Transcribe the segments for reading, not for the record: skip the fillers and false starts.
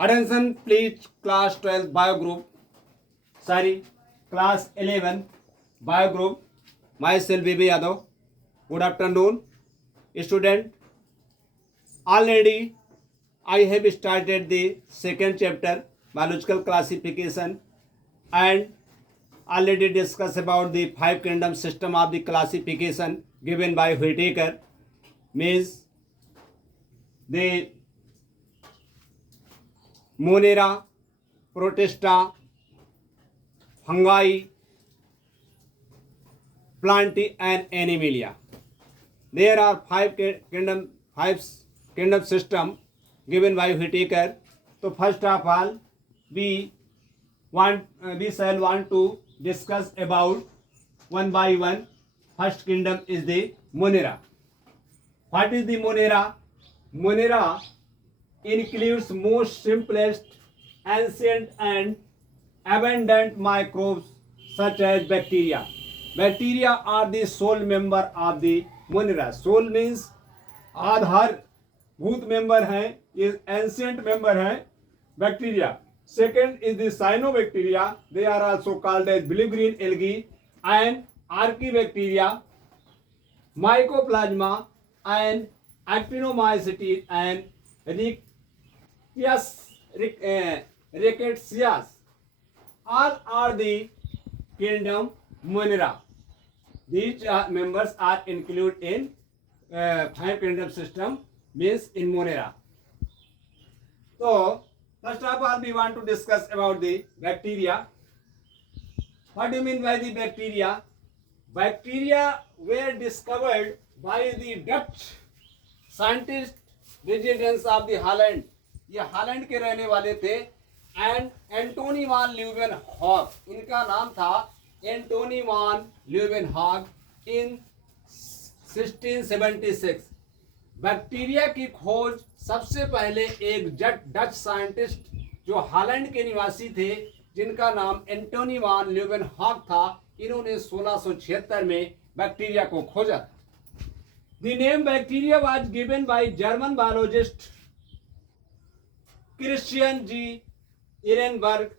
Attention please, class 12 bio group. Class 11 bio group. Myself B.B. Yadav. Good afternoon, student. Already I have started the second chapter, biological classification, and already discussed about the 5 kingdom system of the classification given by Whittaker. Means the Monera, Protista, Fungi, Plantae, and Animalia. There are 5 kingdom system given by Whittaker. So first of all, we shall want to discuss about one by one. First kingdom is the Monera. What is the Monera? Monera includes most simplest, ancient and abundant microbes such as bacteria. Bacteria are the sole member of the Monera. Sole means आधारभूत member हैं, ये ancient member हैं bacteria. Second is the cyanobacteria. They are also called as blue green algae and archaebacteria, mycoplasma and actinomycetes and rickettsias. All are the kingdom Monera. These members are included in 5 kingdom system, means in Monera. So first of all, we want to discuss about the bacteria. What do you mean by the bacteria? Bacteria were discovered by the Dutch scientist residents of the Holland. ये Holland के रहने वाले थे. And Antony वान ल्यूवेनहॉग, इनका नाम था एंटोनी वान ल्यूवेनहॉग इन 1676. Bacteria की खोज सबसे पहले एक डच साइंटिस्ट जो हॉलैंड के निवासी थे, जिनका नाम एंटोनी वान ल्यूवेनहॉग था, इन्होंने 1676 में बैक्टीरिया को खोजा. The name bacteria was given by German biologist Christian G Ehrenberg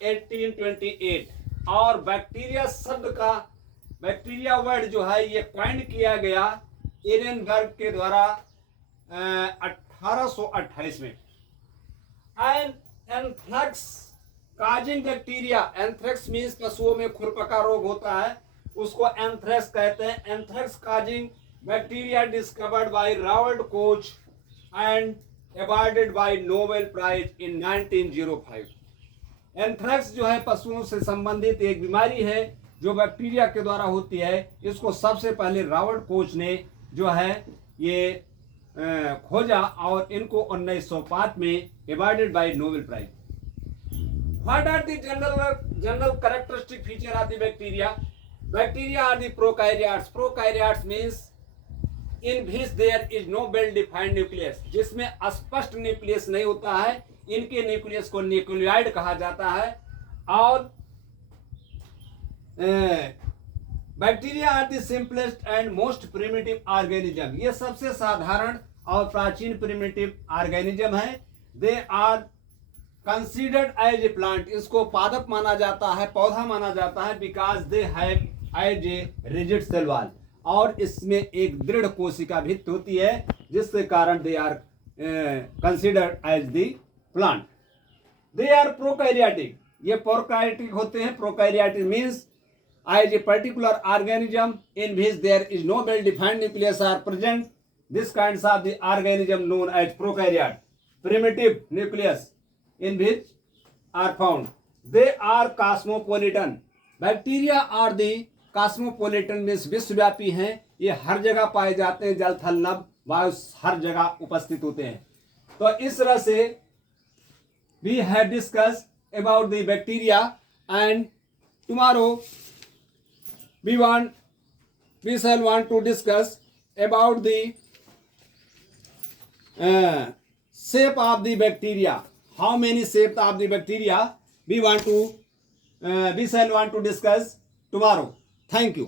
1828. और बैक्टीरिया शब्द का, बैक्टीरिया वर्ड जो है ये कॉइन किया गया इरेनबर्ग के द्वारा 1828 में. And anthrax causing bacteria. Anthrax means पशुओं में खुरपका रोग होता है, उसको एंथ्रेक्स कहते हैं. Anthrax causing bacteria discovered by Robert Koch and awarded by Nobel Prize in 1905. Anthrax जो है पशुओं से संबंधित एक बीमारी है जो बैक्टीरिया के द्वारा होती है. इसको सबसे पहले रॉबर्ट कोच ने जो है ये खोजा और इनको 1905 में awarded by Nobel Prize. What are the general characteristic feature of the bacteria? Bacteria are the prokaryotes. Prokaryotes means in which there is no well defined nucleus. जिसमें स्पष्ट न्यूक्लियस नहीं होता है, इनके न्यूक्लियस को न्यूक्लियोइड कहा जाता है. और bacteria are the simplest and most primitive organism. ये सबसे साधारण और प्राचीन प्रिमिटिव ऑर्गेनिज्म है. They are considered as a plant. इसको पादप माना जाता है, पौधा माना जाता है, because they have as a rigid cell wall. और इसमें एक दृढ़ कोशिका भित्ति होती है, जिसके कारण they are considered as the plant. They are prokaryotic. ये प्रोकैरियोटिक होते हैं. Prokaryotic means as a particular organism in which there is no well defined nucleus are present. This kinds of the organism known as prokaryote. Primitive nucleus in which are found. They are cosmopolitan. Bacteria are the cosmopolitan means विश्वव्यापी हैं. ये हर जगह पाए जाते हैं, जल थल नभ वायु हर जगह उपस्थित होते हैं. तो इस तरह से we have discuss about the bacteria and tomorrow we shall want to discuss about the shape of the bacteria. How many shapes of the bacteria we shall want to discuss tomorrow. Thank you.